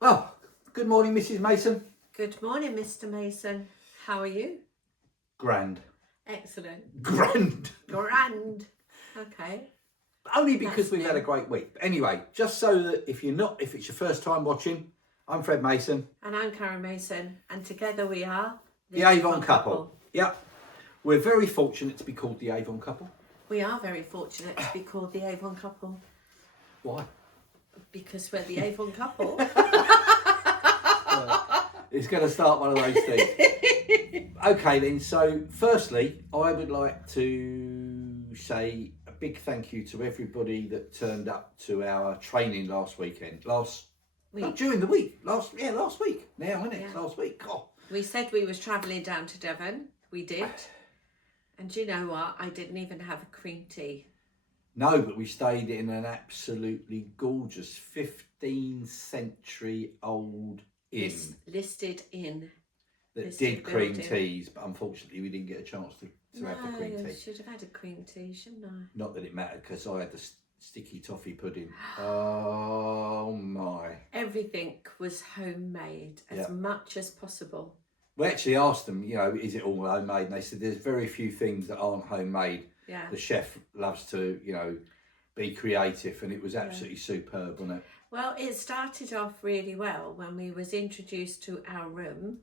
Well, good morning, Mrs. Mason. Good morning, Mr. Mason. How are you? Grand. Excellent. Grand. Grand. Okay. Only because That's we've new. had a great week. Anyway, just so that if it's your first time watching, I'm Fred Mason. And I'm Karen Mason. And together we are The Avon Couple. Yeah. We're very fortunate to be called the Avon Couple. We are very fortunate to be called the Avon Couple Why? because we're the Avon Couple. It's going to start one of those things. Okay then, so firstly, I would like to say a big thank you to everybody that turned up to our training last weekend. During the week. Last week. Now, isn't it? Yeah. Last week. God. We said we was travelling down to Devon. We did. And do you know what? I didn't even have a cream tea. No, but we stayed in an absolutely gorgeous 15th century old inn Listed in. that did cream building. teas, but unfortunately we didn't get a chance to have the cream No, tea. should have had a cream tea, shouldn't I? Not that it mattered because I had the sticky toffee pudding. Oh my. Everything was homemade as much as possible. We actually asked them, is it all homemade? And they said there's very few things that aren't homemade. Yeah. The chef loves to, be creative, and it was absolutely superb, wasn't it? Well, it started off really well when we was introduced to our room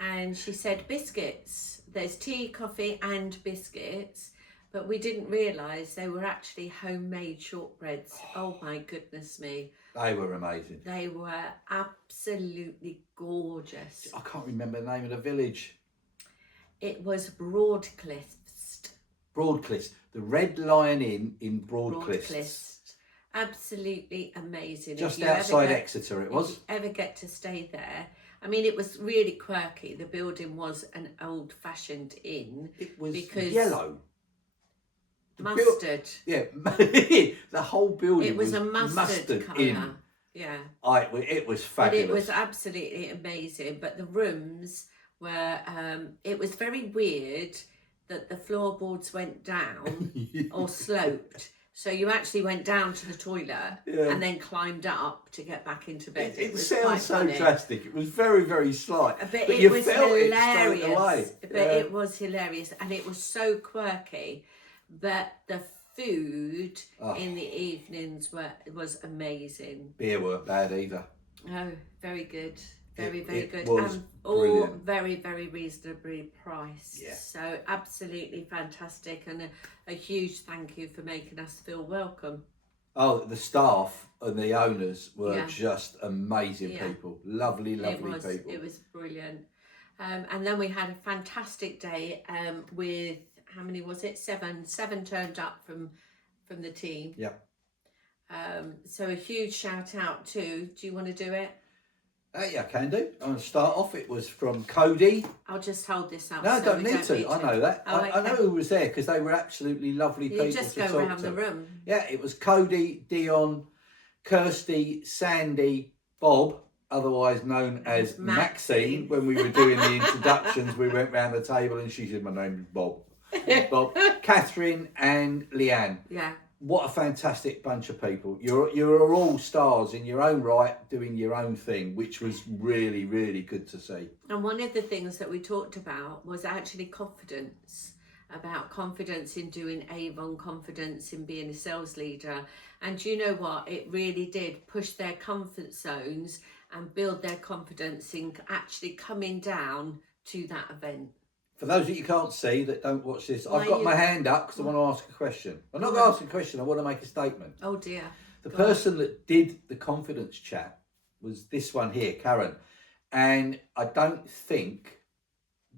and she said biscuits. There's tea, coffee and biscuits, but we didn't realise they were actually homemade shortbreads. Oh my goodness me. They were amazing. They were absolutely gorgeous. I can't remember the name of the village. It was Broadcliffs. Broadcliffs. The Red Lion Inn in Broadcliffs. Broadcliffs. Absolutely amazing. Just outside Exeter it was. If you ever get to stay there. I mean, it was really quirky. The building was an old-fashioned inn. It was because yellow. Mustard. The whole building It was a mustard colour. inn. Yeah. It was But fabulous. it was absolutely amazing. But the rooms were, it was very weird that the floorboards went down or sloped. So you actually went down to the toilet and then climbed up to get back into bed. It was sounds quite so funny. drastic. It was very, very slight. But you it was felt hilarious. it straight away. But it was hilarious and it was so quirky. But the food in the evenings was amazing. Beer weren't bad either. Oh, very good. Very, very it good. was And all brilliant. very, very reasonably priced. Yeah. So absolutely fantastic. And a huge thank you for making us feel welcome. Oh, the staff and the owners were Yeah. just amazing Yeah. people. Lovely, lovely people. It was brilliant. And then we had a fantastic day with, how many was it? Seven turned up from the team. Yeah. So a huge shout out to, do you want to do it? Yeah, can do. I'm going to start off. It was from Cody. I'll just hold this up. No, so don't we need to. I know that. Oh, I know okay. who was there because they were absolutely lovely people You just to go talk around to. the room. Yeah, it was Cody, Dion, Kirsty, Sandy, Bob, otherwise known as Maxine. When we were doing the introductions, we went round the table and she said, "My name is Bob." Bob, Catherine and Leanne. Yeah. What a fantastic bunch of people. You're all stars in your own right, doing your own thing, which was really, really good to see. And one of the things that we talked about was actually confidence, about confidence in doing Avon, confidence in being a sales leader. And you know what? It really did push their comfort zones and build their confidence in actually coming down to that event. For those that you can't see, that don't watch this, Why I've got you- my hand up because I want to ask a question. I'm not going to ask a question, I want to make a statement. Oh dear. The Go person that did the confidence chat was this one here, Karen. And I don't think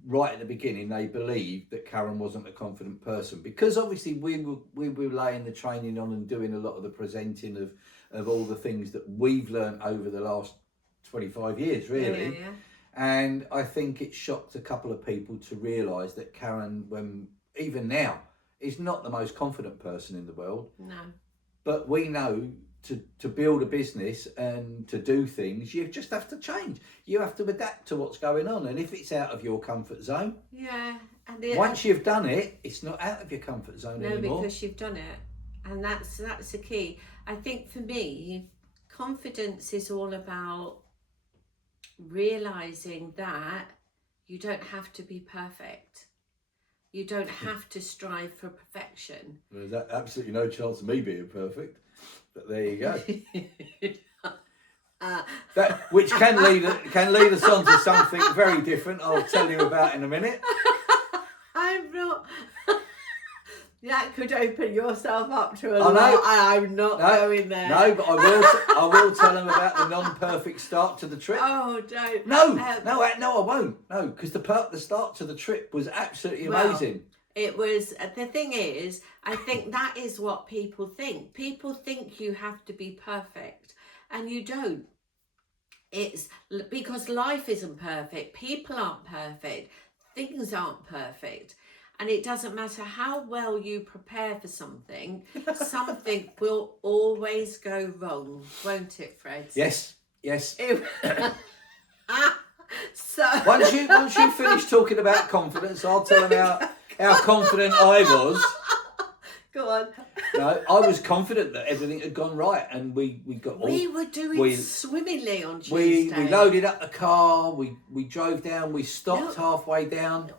right at the beginning they believed that Karen wasn't a confident person, because obviously we were laying the training on and doing a lot of the presenting of all the things that we've learned over the last 25 years, really. Yeah. And I think it shocked a couple of people to realise that Karen, when even now, is not the most confident person in the world. No. But we know to build a business and to do things, you just have to change. You have to adapt to what's going on. And if it's out of your comfort zone, Yeah. And once you've done it, it's not out of your comfort zone no, anymore. because you've done it. And that's the key. I think for me, confidence is all about realizing that you don't have to be perfect. You don't have to strive for perfection. There's absolutely no chance of me being perfect, but there you go. That which can lead us on to something very different. I'll tell you about in a minute. I'm not. That could open yourself up to a I know. lot. I'm not going there. No, but I will tell them about the non-perfect start to the trip. Oh, don't. No, I won't. No, because the start to the trip was absolutely amazing. It was, the thing is, I think that is what people think. People think you have to be perfect, and you don't. It's because life isn't perfect, people aren't perfect, things aren't perfect. And it doesn't matter how well you prepare for something, something will always go wrong, won't it, Fred? Yes. So Once you finish talking about confidence, I'll tell them how confident I was. Go on. No, I was confident that everything had gone right, and we were doing swimmingly on Tuesday. We loaded up the car. We drove down. We stopped halfway down.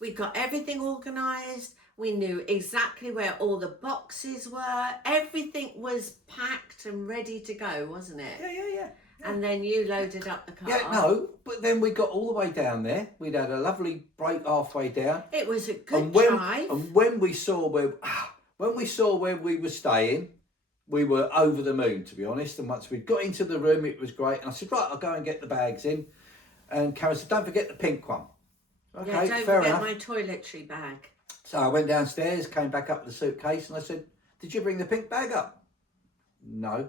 We got everything organised. We knew exactly where all the boxes were. Everything was packed and ready to go, wasn't it? Yeah. And then you loaded up the car. Yeah, no, but then we got all the way down there. We'd had a lovely break halfway down. It was a good drive. And when we saw where we were staying, we were over the moon, to be honest. And once we got into the room, it was great. And I said, right, I'll go and get the bags in. And Karen said, don't forget the pink one. Okay, yeah, don't fair forget enough. my toiletry bag. So I went downstairs, came back up with the suitcase, and I said, did you bring the pink bag up? No.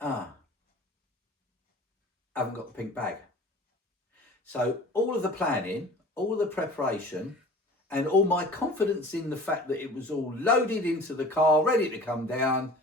I haven't got the pink bag. So all of the planning, all of the preparation, and all my confidence in the fact that it was all loaded into the car, ready to come down,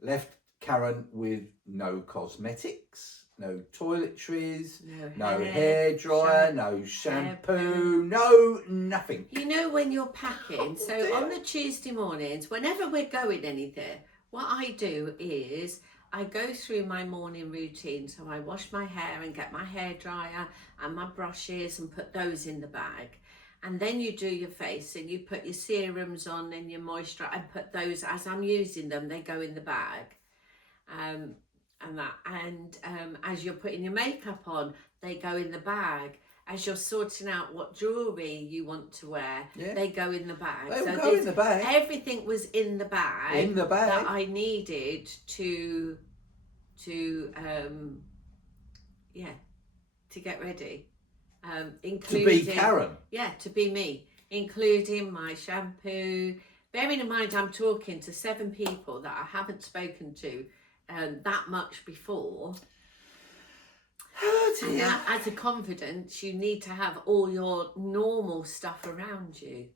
left Karen with no cosmetics, no toiletries, no hair dryer, no shampoo, no nothing. You know, when you're packing, on the Tuesday mornings, whenever we're going anywhere, what I do is I go through my morning routine. So I wash my hair and get my hair dryer and my brushes and put those in the bag. And then you do your face and you put your serums on and your moisturiser and put those, as I'm using them, they go in the bag. As you're putting your makeup on, they go in the bag. As you're sorting out what jewellery you want to wear, they go in the bag. They will go in the bag. Everything was in the bag. In the bag. That I needed to get ready. Including, to be Karen. Yeah, to be me. Including my shampoo. Bearing in mind I'm talking to 7 people that I haven't spoken to that much before. And that, as a confidence, you need to have all your normal stuff around you.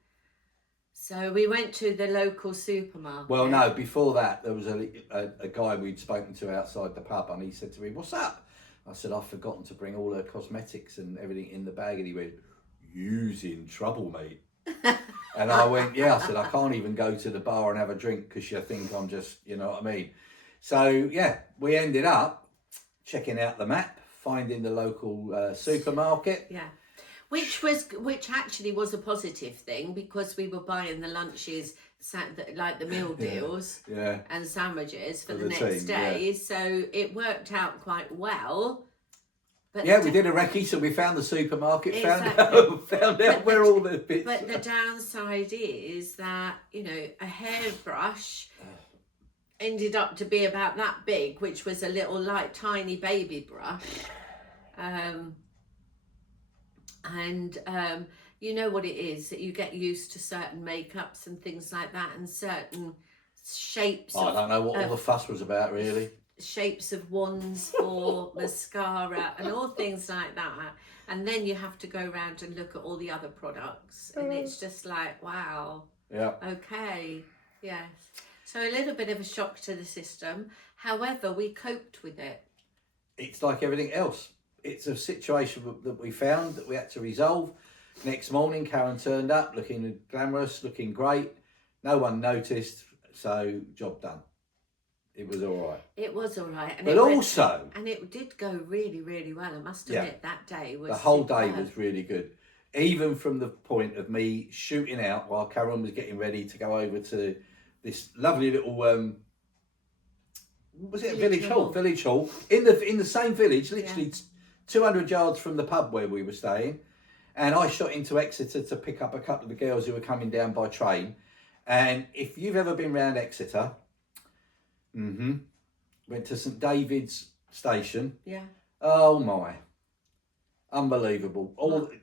So we went to the local supermarket. Well, no, before that, there was a guy we'd spoken to outside the pub, and he said to me, what's up? I said, I've forgotten to bring all her cosmetics and everything in the bag. And he went, you's in trouble, mate. And I went, yeah. I said, I can't even go to the bar and have a drink because you think I'm just, you know what I mean? So, yeah, we ended up checking out the map, finding the local supermarket. Yeah. Which actually was a positive thing, because we were buying the lunches, like the meal deals and sandwiches for the next day. Yeah. So it worked out quite well. But we did a recce, so we found the supermarket, exactly. found out where all the bits. But the downside is that, you know, a hairbrush ended up to be about that big, which was a little tiny baby brush. You know what it is, that you get used to certain makeups and things like that, and certain shapes. I don't know what all the fuss was about, really. Shapes of wands for mascara and all things like that. And then you have to go around and look at all the other products, and it's just like, wow. Yeah. Okay. Yes. So a little bit of a shock to the system. However, we coped with it. It's like everything else. It's a situation that we found that we had to resolve. Next morning, Karen turned up looking glamorous, looking great. No one noticed, so job done. It was all right. It was all right. And But also... And it did go really, really well. I must admit, that day was The whole superb. day was really good. Even from the point of me shooting out while Karen was getting ready to go over to this lovely little... was it Village Hall? Village Hall. In the same village, literally 200 yards from the pub where we were staying. And I shot into Exeter to pick up a couple of the girls who were coming down by train. And if you've ever been round Exeter... went to St David's station. Yeah. Oh my. Unbelievable.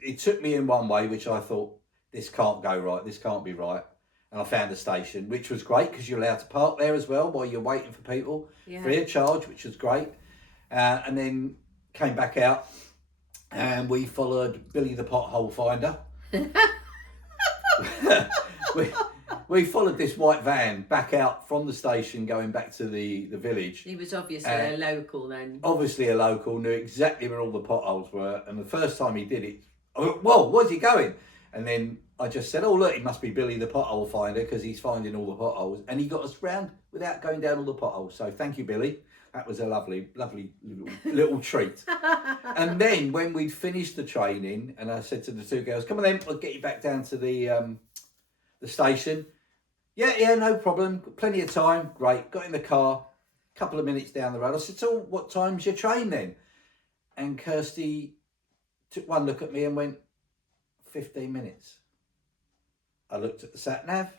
It took me in one way, which I thought, this can't go right, this can't be right. And I found a station, which was great because you're allowed to park there as well while you're waiting for people, free of charge, which was great. And then came back out and we followed Billy the Pothole Finder. We followed this white van back out from the station, going back to the village. He was obviously a local then. Obviously a local, knew exactly where all the potholes were. And the first time he did it, I went, whoa, where's he going? And then I just said, oh, look, it must be Billy the Pothole Finder because he's finding all the potholes. And he got us round without going down all the potholes. So thank you, Billy. That was a lovely, lovely little treat. And then when we'd finished the training, and I said to the two girls, come on then, I'll get you back down to the station. Yeah, no problem. Plenty of time. Great. Got in the car. A couple of minutes down the road. I said, so what time's your train then? And Kirsty took one look at me and went, 15 minutes. I looked at the sat nav.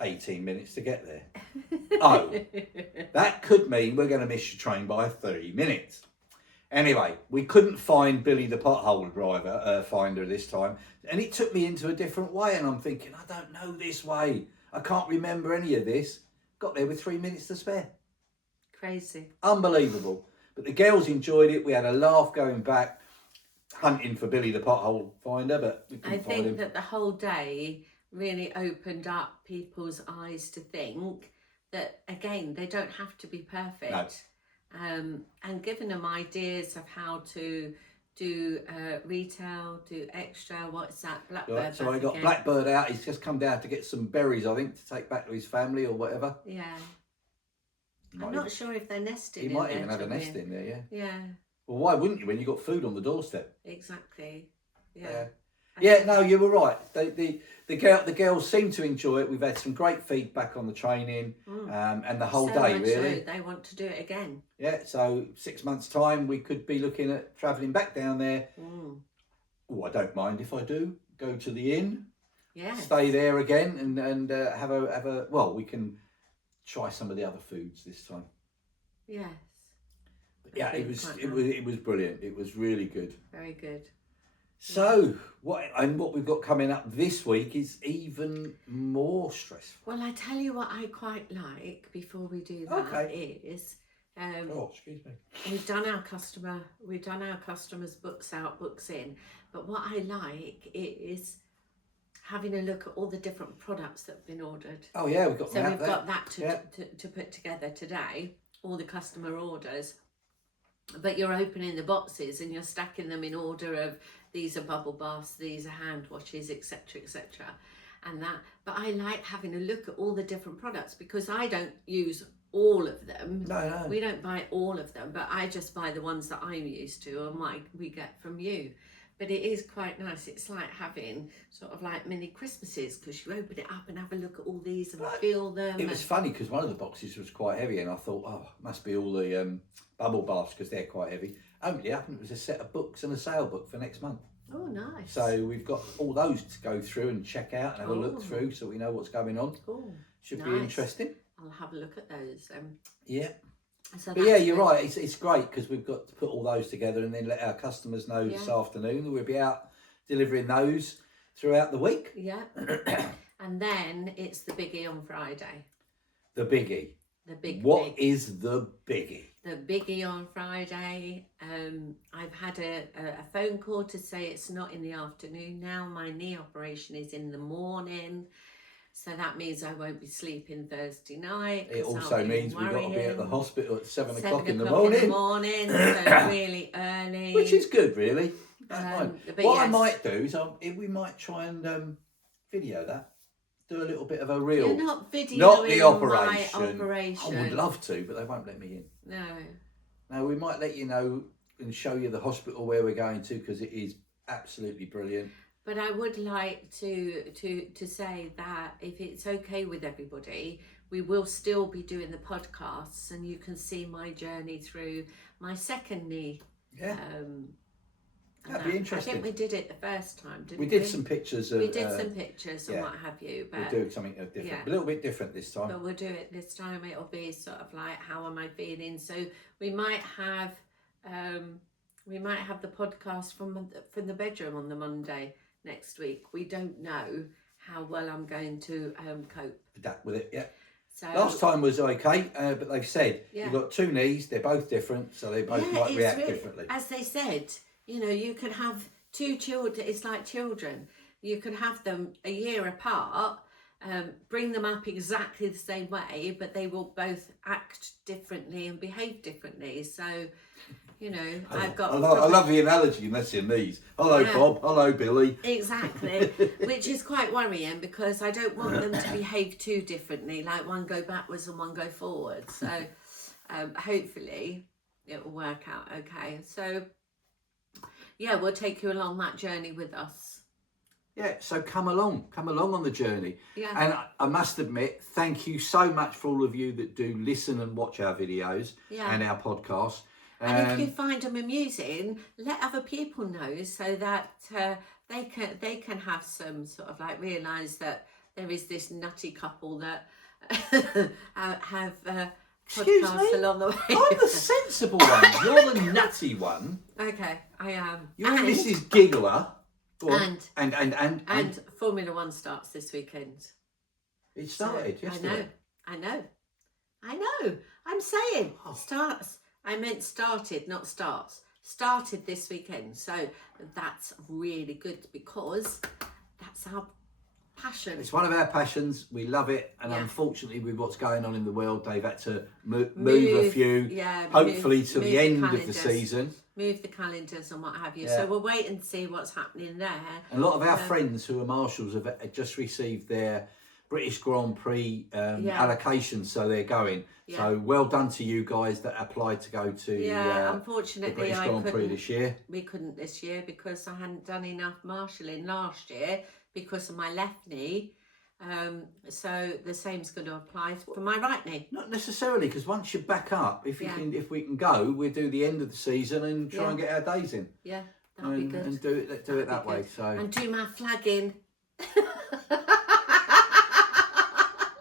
18 minutes to get there. Oh, that could mean we're going to miss your train by 30 minutes. Anyway, we couldn't find Billy the Pothole Finder this time. And it took me into a different way. And I'm thinking, I don't know this way. I can't remember any of this. Got there with 3 minutes to spare. Crazy. Unbelievable. But the girls enjoyed it. We had a laugh going back, hunting for Billy the Pothole Finder, but we couldn't find him. I think that the whole day really opened up people's eyes to think that, again, they don't have to be perfect. No. And giving them ideas of how to do retail, do extra, what's that, Blackbird. Right, so I got Blackbird out. He's just come down to get some berries, I think, to take back to his family or whatever. Yeah. I'm not sure if they're nested in there. He might even have a nest in there, yeah. Yeah. Well, why wouldn't you when you got food on the doorstep? Exactly. Yeah. Yeah, no, you were right. The girls seem to enjoy it. We've had some great feedback on the training and the whole day, really. So they want to do it again. Yeah, so 6 months' time, we could be looking at travelling back down there. Oh, I don't mind if I do. Go to the inn. Yeah. Stay there again and have a. Well, we can try some of the other foods this time. Yes. Yeah, it was brilliant. It was really good. Very good. So, what we've got coming up this week is even more stressful. Well, I tell you what I quite like before we do that is excuse me. We've done our customers' books out, books in. But what I like is having a look at all the different products that have been ordered. Oh yeah, we've got that. So we've got that to put together today, all the customer orders. But you're opening the boxes and you're stacking them in order of these are bubble baths, these are hand washes, etc., etc. And that. But I like having a look at all the different products because I don't use all of them. No. We don't buy all of them, but I just buy the ones that I'm used to and we get from you. But it is quite nice. It's like having sort of like mini Christmases because you open it up and have a look at all these and feel them. It was funny because one of the boxes was quite heavy and I thought, oh, must be all the bubble baths because they're quite heavy. Opened it up and it was a set of books and a sale book for next month. Oh, nice. So we've got all those to go through and check out and have a look through so we know what's going on. Cool. Should be interesting. I'll have a look at those. Yeah. So but yeah, you're right. It's great because we've got to put all those together and then let our customers know this afternoon that we'll be out delivering those throughout the week. Yeah. And then it's the biggie on Friday. The biggie. What is the biggie? The biggie on Friday. I've had a phone call to say it's not in the afternoon now. My knee operation is in the morning. So that means I won't be sleeping Thursday night. It also means we've got to be at the hospital at 7 o'clock in the morning. So really early. Which is good, really. What I might do is we might try and video that do a little bit of a reel. You're not videoing Not the my operation. operation. I would love to, but they won't let me in. No. No, we might let you know and show you the hospital where we're going to, because it is absolutely brilliant. But I would like to say that if it's okay with everybody, we will still be doing the podcasts, and you can see my journey through my second knee. Yeah. That'd be interesting. I think we did it the first time, didn't we? We did some pictures of... We did some pictures and what have you. But we'll do something different, a little bit different this time. But we'll do it this time. It'll be sort of like, how am I feeling? So we might have the podcast from the bedroom on the Monday next week. We don't know how well I'm going to cope. Adapt with it, yeah. So, last time was okay, but they've said you've got two knees, they're both different, so they both might react differently. As they said, you know, you could have two children, it's like children. You could have them a year apart, bring them up exactly the same way, but they will both act differently and behave differently. So, you know, I love the analogy, and that's your knees. Hello, Bob. Hello, Billy. Exactly, which is quite worrying, because I don't want them to behave too differently, like one go backwards and one go forward. So hopefully it will work out okay. So yeah, we'll take you along that journey with us. Yeah, so come along on the journey. Yeah. And I must admit, thank you so much for all of you that do listen and watch our videos and our podcasts. And if you find them amusing, let other people know, so that they can have some sort of like realise that there is this nutty couple that have podcasts along the way. I'm the sensible one. You're the nutty one. Okay, I am. You're Mrs. Giggler. And Formula One starts this weekend. It started yesterday. I know. I'm saying starts. I meant started, not starts. Started this weekend. So that's really good, because that's our passion. It's one of our passions. We love it. And unfortunately, with what's going on in the world, they've had to move a few, hopefully to the end of the season. Move the calendars and what have you. So we'll wait and see what's happening there. A lot of our friends who are marshals have just received their British Grand Prix allocations, so they're going. So well done to you guys that applied to go to unfortunately, the British Grand Prix this year. We couldn't this year because I hadn't done enough marshalling last year because of my left knee. So the same's going to apply for my right knee. Not necessarily, because once you're back up, if we can go, we'll do the end of the season and try and get our days in. Yeah, that'll be good. And do it that way. So and do my flagging.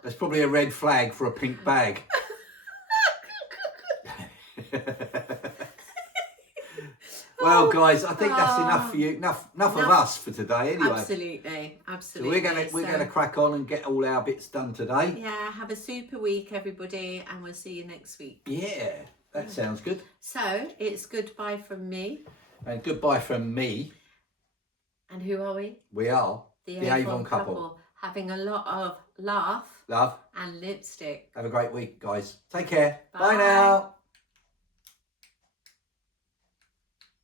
That's probably a red flag for a pink bag. Well, guys, I think that's enough for you. Enough of us for today, anyway. Absolutely. So we're gonna crack on and get all our bits done today. Yeah. Have a super week, everybody, and we'll see you next week. Yeah, that sounds good. So it's goodbye from me. And goodbye from me. And who are we? We are the Avon Couple. Having a lot of love and lipstick. Have a great week, guys. Take care. Bye now.